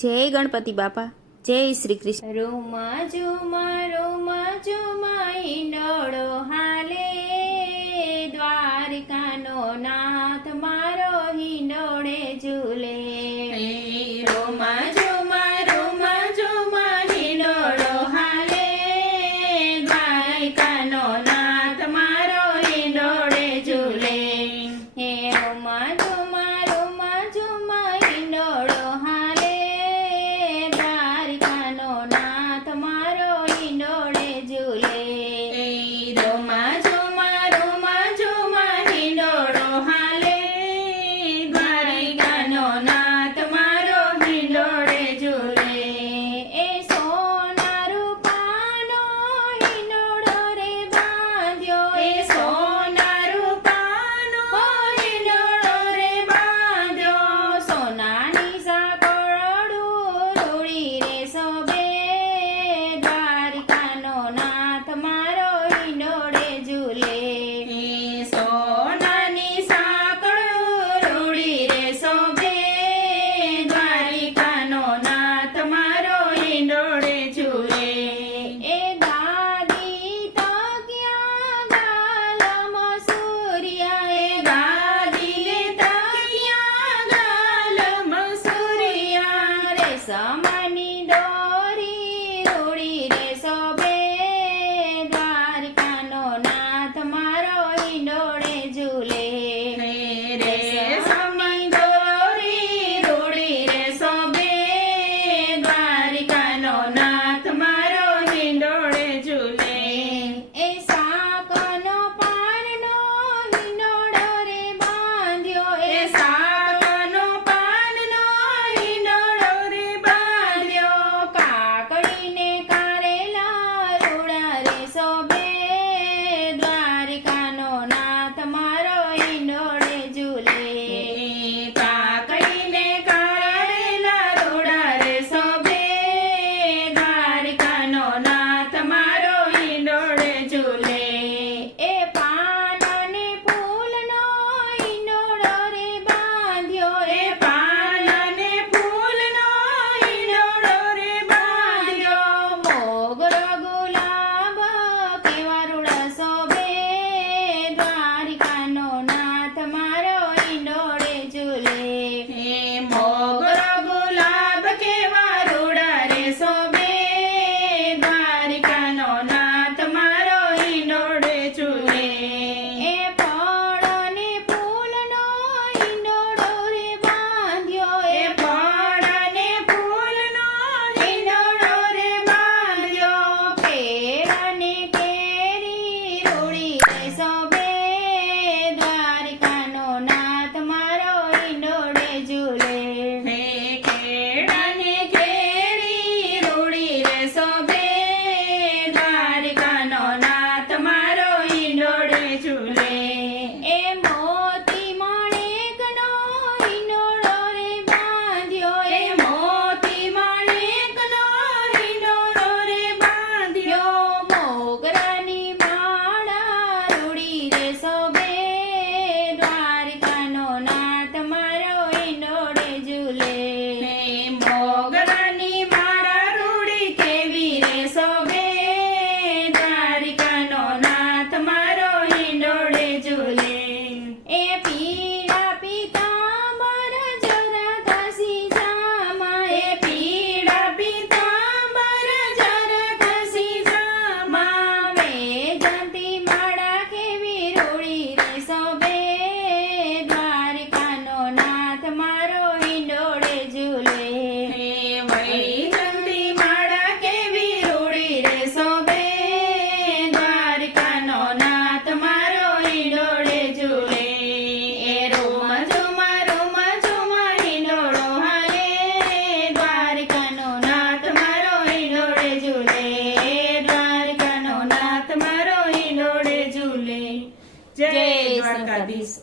જય ગણપતિ બાપા, જય શ્રી કૃષ્ણ. રોમા ઝુમા હિંડોળો હાલે, દ્વારકાનો નાથ મારો હિંડોળે ઝૂલે. રોમા ઝુમા હિંડોળો હાલે, દ્વારકાનો નાથ મારો હિંડોળે ઝૂલે. હે રોમા ઝુમા હિંડોળો હાલે, દ્વારકાનો નાથ મારો હિંડોળે ઝૂલે. રોમા ઝુમા હિંડોળો હાલે, દ્વારકાનો નાથ મારો હિંડોળે ઝૂલે. એ સોના રૂપાનો હિંડોળો રે બાંધ્યો, એ સોના રૂપાનો હિંડોળો રે બાંધ્યો. સોનાની સાંકળોડું રૂડી રે શોભે, દ્વારકાનો નાથ મારો હિંડોળે ઝૂલે. સોનાની સાંકળો રૂડી રે શોભે, દ્વારકાનો નાથ મારો હિંડોળે ઝૂલે. એ ગાદી તકિયા ગાલમાં સૂર્યા, એ ગાદી તકિયા ગાલમાં સૂર્યા. રેશમની દોરી રૂડી રે શોભે, દ્વારકાનો નાથ મારો હિંડોળે ઝૂલે. રેશમની દોરી રૂડી રે શોભે, દ્વારકાનો નાથ મારો હિંડોળે ઝૂલે. એ સાકનો પાનનો હિંડોળો રે બાંધ્યો, એ સાકનો પાનનો હિંડોળો રે બાંધ્યો. કાકડીને કારેલા રૂડા રે શોભે, દ્વારકાનો નાથ મારો હિંડોળે ઝૂલે. કાકડીને કારેલા રૂડા રે શોભે, દ્વારકાનો નાથ મારો હિંડોળે ઝૂલે. એ પાન અને ફૂલનો હિંડોળો રે બાંધ્યો, એ પાન અને ફૂલનો હિંડોળો રે બાંધ્યો. મોગરો ગુલાબ કેવા રૂડા શોભે, દ્વારકાનો નાથ મારો હિંડોળે ઝૂલે. મોગરો ગુલાબ કેવા રૂડા રે શોભે, દ્વારકાનો નાથ મારો હિંડોળે ઝૂલે. એ ફળ અને ફૂલનો હિંડોળો રે બાંધ્યો, એ ફળ અને ફૂલનો હિંડોળો રે બાંધ્યો. કેળ અને કેરી રૂડી રે શોભે, દ્વારકાનો નાથ મારો હિંડોળે ઝૂલે. કેળ અને કેરી રૂડી રે શોભે, દ્વારકાનો નાથ મારો હિંડોળે ઝૂલે. એ મોતી માણેકનો હિંડોળો રે બાંધ્યો, એ મોતી માણેકનો હિંડોળો રે બાંધ્યો. મોગરાની માળા રૂડી રે શોભે, દ્વારકાનો નાથ મારો હિંડોળે ઝૂલે. મોગરાની માળા રૂડી કેવી રે શોભે, દ્વારકાનો નાથ મારો હિંડોળે ઝૂલે. એ પીળા પીતાંબર જરા ઘસી જામા, એ પીળા પીતાંબર જરા ઘસી જામા. વેજંતી માળા કેવી રૂડી રે શોભે, દ્વારકાનો નાથ મારો હિંડોળે ઝૂલે. વૈજંતી માળા કેવી રૂડી રે શોભે, દ્વારકાનો નાથ મારો હિંડોળે ઝૂલે. એ રોમા ઝુમા હિંડોળો હાલે, દ્વારકાનો નાથ મારો હિંડોળે ઝૂલે. દ્વારકાનો નાથ મારો હિંડોળે ઝૂલે. જય દ્વારકાધીશ.